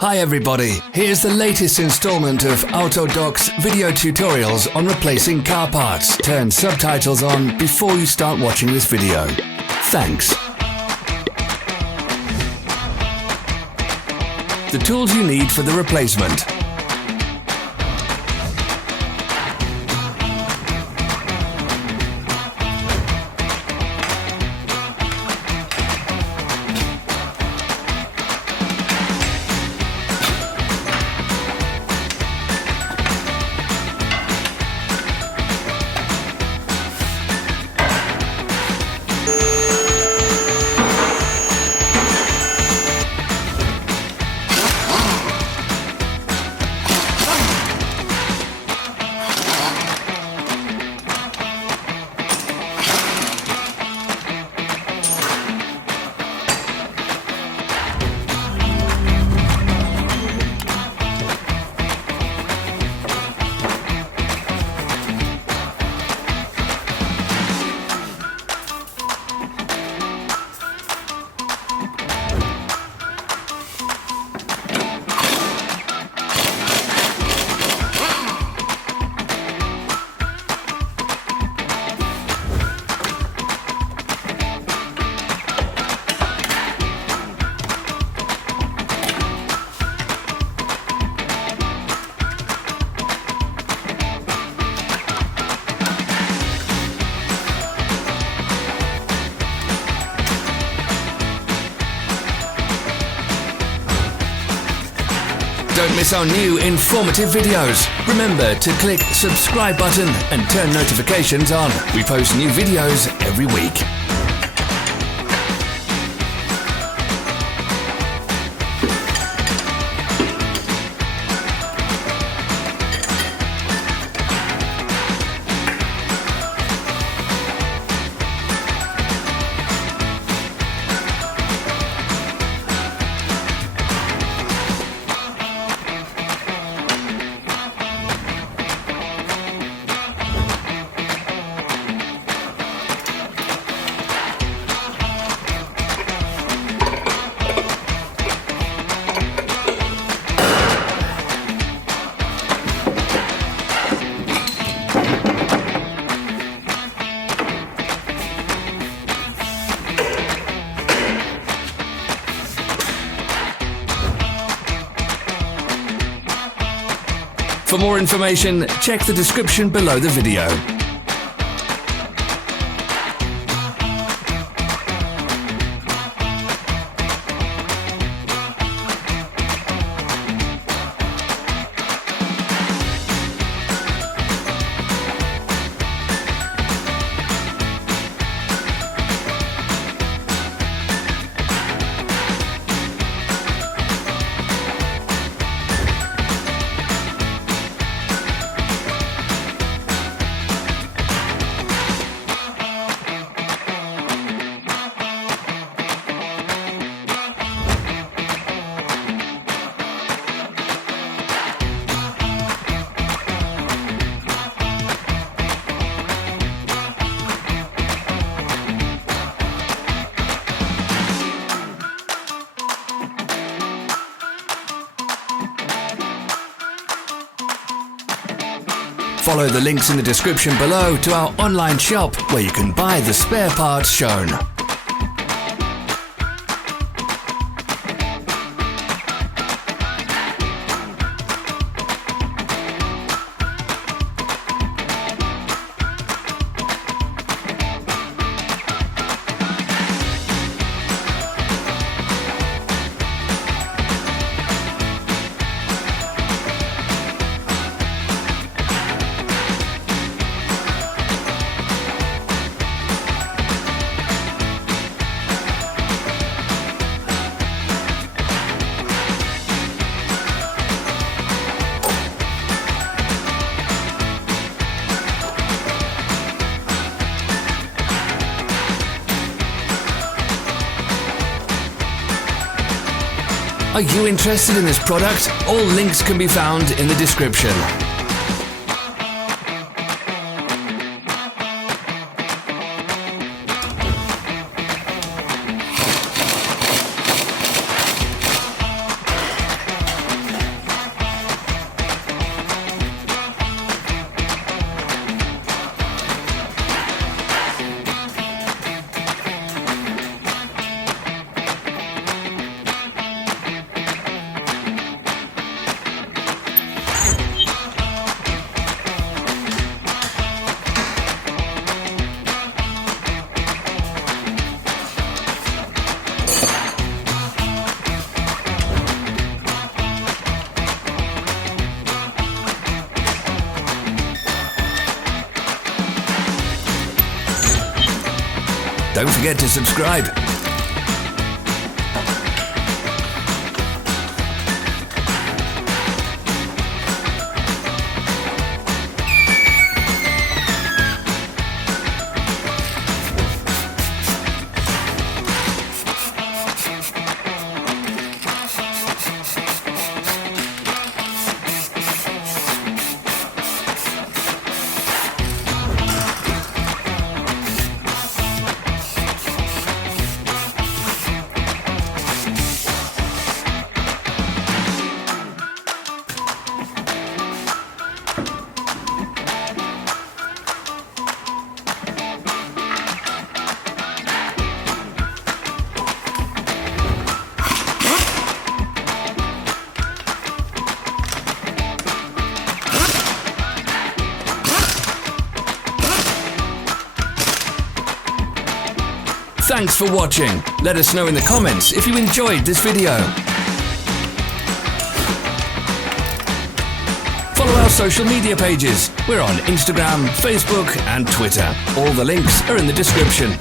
Hi everybody, here's the latest installment of Autodoc's video tutorials on replacing car parts. Turn subtitles on before you start watching this video. Thanks. The tools you need for the replacement. Don't miss our new informative videos. Remember to click subscribe button and turn notifications on. We post new videos every week. For more information, check the description below the video. Follow the links in the description below to our online shop where you can buy the spare parts shown. Are you interested in this product? All links can be found in the description. don't forget to subscribe. Thanks for watching. Let us know in the comments if you enjoyed this video. Follow our social media pages. We're on Instagram, Facebook and Twitter. All the links are in the description.